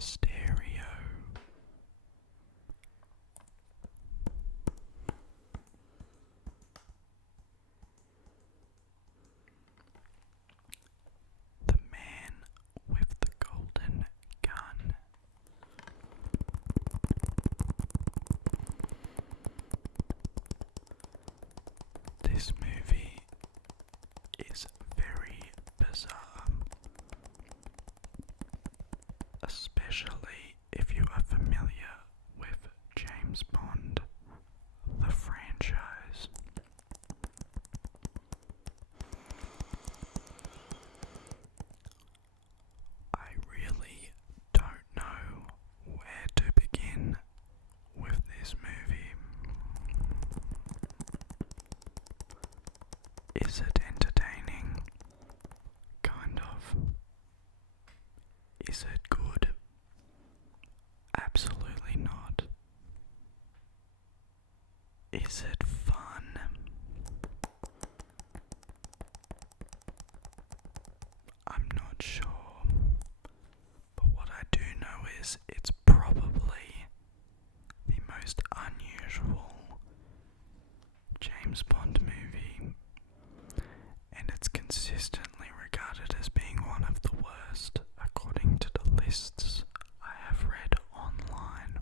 stereo. The Man with the Golden Gun. This movie is very bizarre, especially if you are familiar with James Bond, the franchise. I really don't know where to begin with this movie. Is it entertaining? Kind of. Is it good? Absolutely not. Is it fun? I'm not sure. But what I do know is it's probably the most unusual James Bond movie, and it's consistently regarded as being one of the worst according to the lists I have read online.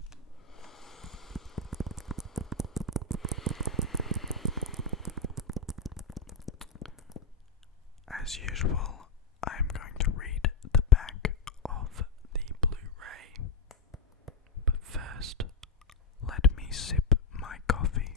As usual, I am going to read the back of the Blu-ray, but first, let me sip my coffee.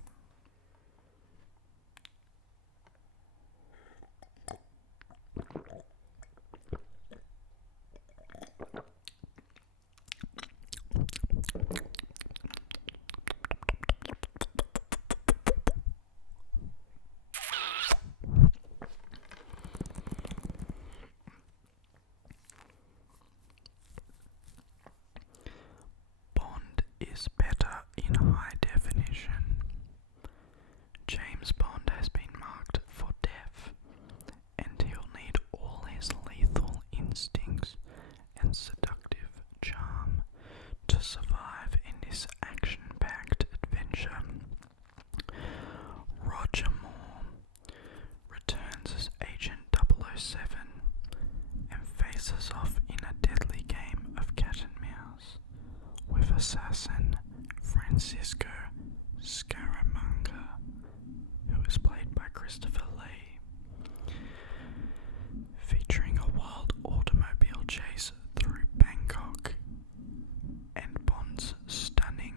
Bond is better in high definition. James Bond has been marked for death, and he'll need all his lethal instincts and seductive charm to survive in this action-packed adventure. Roger Moore returns as Agent 007 and faces off in a deadly game of cat and mouse with assassin Francisco Scaramanga, who is played by Christopher Lee, featuring a wild automobile chase through Bangkok and Bond's stunning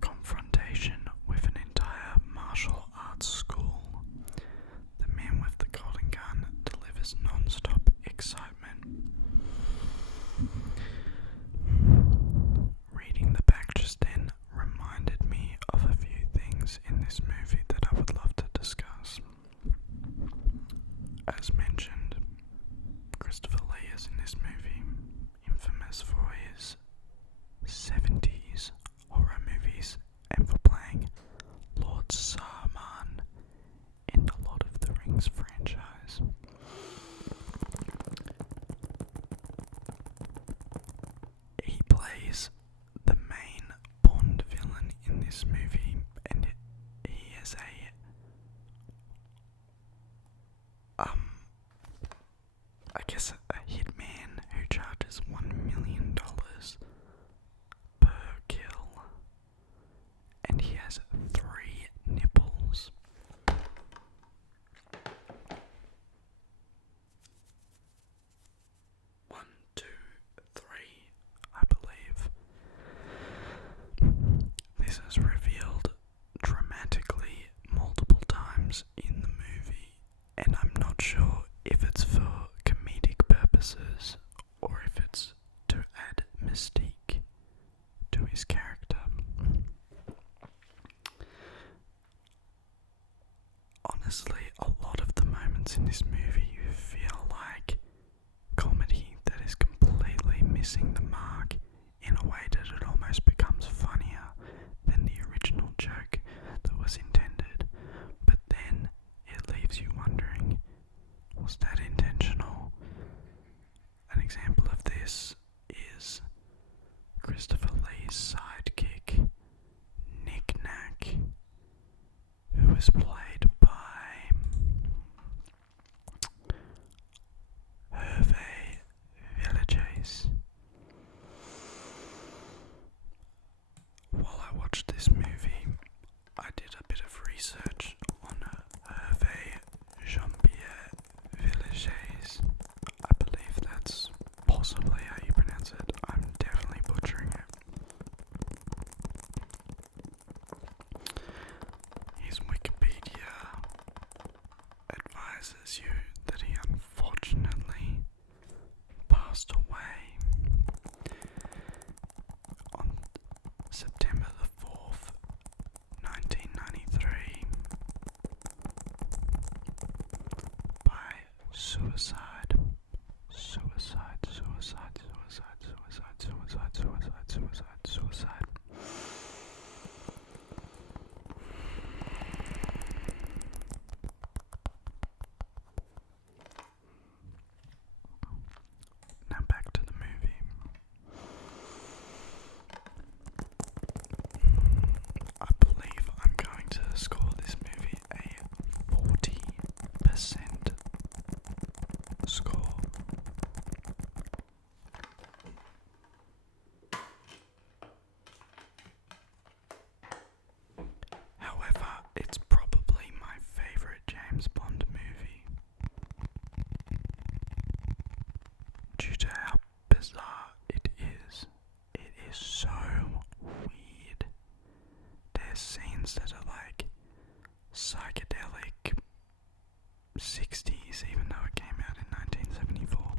confrontation with an entire martial arts school. The Man with the Golden Gun delivers non-stop excitement. Reading the back just then reminded me of a few things in this movie that I would love to discuss. As mentioned, Christopher Lee is in this movie infamous for his 70s horror movies and for playing Lord Saruman in the Lord of the Rings franchise. He plays the main Bond villain in this movie, and he is a hitman who charges $1 million per kill, and he has 3 nipples. One, two, three, I believe. This is revealed dramatically multiple times in the movie, and I'm not sure if it's for comedic purposes or if it's to add mystique to his character. Honestly, a lot of the moments in this movie feel like comedy that is completely missing the mark in a way that it almost becomes funnier than the original joke that was intended, but then it leaves you wondering, was that intentional? An example of this is Christopher Lee's sidekick, Nick Nack, who was played by Hervé Villechaize. While I watched this movie, I did a bit of research on Hervé Jean-Pierre Villechaize. I believe that's possibly how you pronounce it. I'm definitely butchering it. His Wikipedia advises you that he unfortunately passed away on September the 4th, 1993 by suicide. Now back to the movie. I believe I'm going to score this movie a 40% score. However, it's probably my favourite James Bond movie due to how bizarre it is. It is so weird. There's scenes that are like psychedelic 60s, even though it came out in 1974.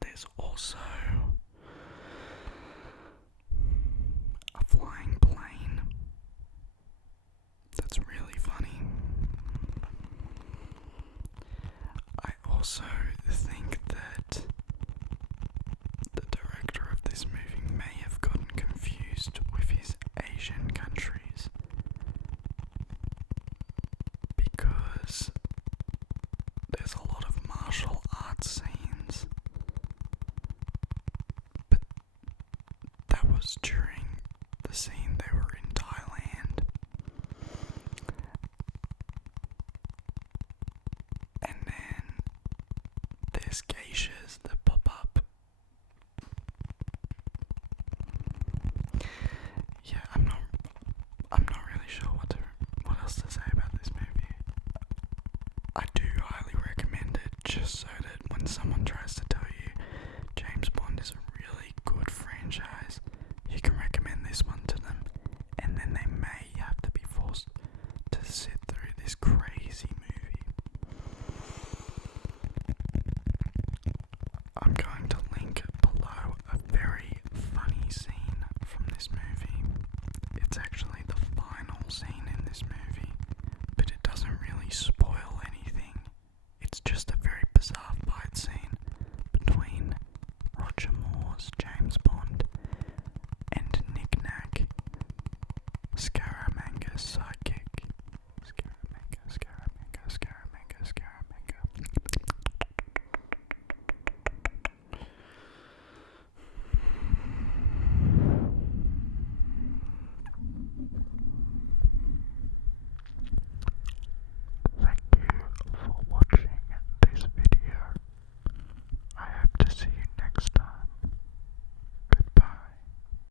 There's also a flying plane that's really funny. I also think that the director of this movie may have gotten confused with his Asian countries, because there's a lot of martial arts scenes, but that was during the scene they were in Thailand. And then there's geishas that pop up. Yeah, I'm not really sure what else to say about this movie. I do highly recommend it, just so that when someone tries to tell you James Bond is a really good franchise, you can recommend this one to them, and then they may have to be forced to sit through this crazy movie. I'm going to link below a very funny scene from this movie. It's actually the final scene in this movie, but it doesn't really spoil anything. It's just a very bizarre fight scene between Roger Moore's James Bond and Nick Nack, Scaramanga's sidekick.